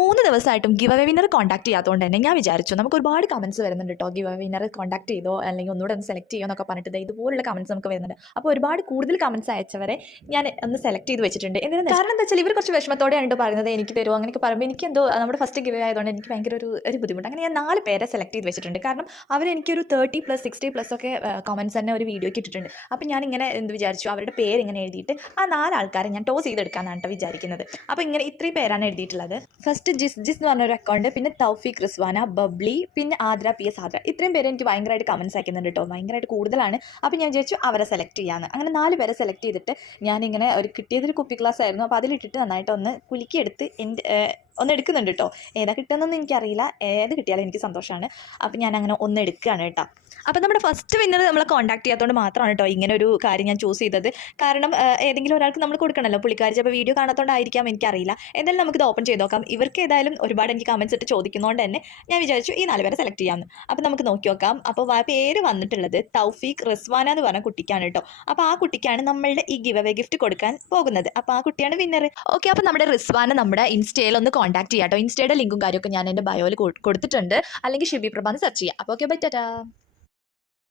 3 ദിവസമായിട്ടും give away winner contact ചെയ്യാത്തതുകൊണ്ട് തന്നെ ഞാൻ വിചാരിച്ചു നമുക്ക് ഒരുപാട് കമൻസ് വരുന്നുണ്ട് കേട്ടോ. ഗിവ് അവേ വിന്നർ കോൺടാക്ട് ചെയ്തോ അല്ലെങ്കിൽ ഒന്നുകൂടെ ഒന്ന് സെലക്ട് ചെയ്യോ എന്നൊക്കെ പറഞ്ഞിട്ട് ഇതുപോലുള്ള കമൻസ് നമുക്ക് വരുന്നുണ്ട്. അപ്പോൾ ഒരുപാട് കൂടുതൽ കമൻസ് അയച്ചവരെ ഞാൻ ഒന്ന് സെലക്ട് ചെയ്ത് വെച്ചിട്ടുണ്ട്. എന്തിനാ കാരണം എന്താ വെച്ചാൽ ഇവർ കുറച്ച് വിഷമത്തോടെയാണ് പറയുന്നത് എനിക്ക് തരുമോ അങ്ങനെയൊക്കെ പറയുമ്പോൾ എനിക്ക് എന്തോ നമ്മുടെ ഫസ്റ്റ് ഗിവ് ആയതുകൊണ്ട് എനിക്ക് ഭയങ്കര ഒരു ബുദ്ധിമുട്ട്. അങ്ങനെ ഞാൻ 4 പേരെ സെലക്ട് ചെയ്ത് വെച്ചിട്ടുണ്ട്. കാരണം അവരെനിക്കൊരു 30+ 60+ ഒക്കെ കമൻസ് തന്നെ ഒരു വീഡിയോയ്ക്ക് ഇട്ടിട്ടുണ്ട്. അപ്പോൾ ഞാനിങ്ങനെ എന്ത് വിചാരിച്ചു അവരുടെ പേര് ഇങ്ങനെ എഴുതിയിട്ട് ആ 4 ആൾക്കാരെ ഞാൻ ടോസ് ചെയ്തെടുക്കാനാണ് കേട്ടോ വിചാരിക്കുന്നത്. അപ്പോൾ ഇങ്ങനെ ഇത്രയും പേരാണ് എഴുതിയിട്ടുള്ളത്. ഫസ്റ്റ് ജിസ് എന്ന് പറഞ്ഞൊരു അക്കൗണ്ട്, പിന്നെ തൗഫീഖ് റിസ്വാന, ബബ്ലി, പിന്നെ ആദ്ര PS ആദ്ര. ഇത്രയും പേര് എനിക്ക് ഭയങ്കരമായിട്ട് കമൻസ് അയക്കുന്നുണ്ട് കേട്ടോ. ഭയങ്കരമായിട്ട് കൂടുതലാണ്. അപ്പോൾ ഞാൻ വിചാരിച്ചു അവരെ സെലക്ട് ചെയ്യാമെന്ന്. അങ്ങനെ 4 പേരെ സെലക്ട് ചെയ്തിട്ട് ഞാനിങ്ങനെ കിട്ടിയതൊരു കുപ്പി ഗ്ലാസ് ആയിരുന്നു. അപ്പോൾ അതിലിട്ടിട്ട് നന്നായിട്ട് ഒന്ന് കുലുക്കിയെടുത്ത് ഒന്ന് എടുക്കുന്നുണ്ട് കേട്ടോ. ഏതാ കിട്ടുന്നതെന്നൊന്നും എനിക്കറിയില്ല. ഏത് കിട്ടിയാലും എനിക്ക് സന്തോഷമാണ്. അപ്പോൾ ഞാൻ അങ്ങനെ ഒന്ന് എടുക്കുകയാണ് കേട്ടോ. അപ്പോൾ നമ്മുടെ ഫസ്റ്റ് വിന്നർ നമ്മളെ കോൺടാക്ട് ചെയ്യാത്തതുകൊണ്ട് മാത്രമാണ് കേട്ടോ ഇങ്ങനെ ഒരു കാര്യം ഞാൻ ചൂസ് ചെയ്തത്. കാരണം ഏതെങ്കിലും ഒരാൾക്ക് നമ്മൾ കൊടുക്കണമല്ലോ. പുള്ളിക്കാരി ചിലപ്പോൾ വീഡിയോ കാണാത്തതുകൊണ്ടായിരിക്കാം, എനിക്കറിയില്ല. എന്തായാലും നമുക്കിത് ഓപ്പൺ ചെയ്ത് നോക്കാം. ഇവർക്ക് ഏതായാലും ഒരുപാട് എനിക്ക് കമൻസ് ഇട്ട് ചോദിക്കുന്നതുകൊണ്ട് തന്നെ ഞാൻ വിചാരിച്ചു ഈ 4 പേരെ സെലക്ട് ചെയ്യാമെന്ന്. അപ്പോൾ നമുക്ക് നോക്കി നോക്കാം. അപ്പോൾ പേര് വന്നിട്ടുള്ളത് തൗഫീഖ് റിസ്വാന എന്ന് പറഞ്ഞ കുട്ടിക്കാണ് കേട്ടോ. അപ്പോൾ ആ കുട്ടിക്കാണ് നമ്മളുടെ ഈ ഗിവ് അവേ ഗിഫ്റ്റ് കൊടുക്കാൻ പോകുന്നത്. അപ്പോൾ ആ കുട്ടിയാണ് വിന്നർ. ഓക്കെ, അപ്പോൾ നമ്മുടെ റിസ്വാനെ നമ്മുടെ ഇൻസ്റ്റയിൽ ഒന്ന് കോൺടാക്ട് ചെയ്യാം കേട്ടോ. ഇൻസ്റ്റയുടെ ലിങ്കും കാര്യമൊക്കെ ഞാൻ എൻ്റെ ബയോയിൽ കൊടുത്തിട്ടുണ്ട്. അല്ലെങ്കിൽ ഷിബി പ്രഭാന്ന് സെർച്ച് ചെയ്യാം. അപ്പോൾ ഓക്കെ, ബൈ ടാറ്റാ.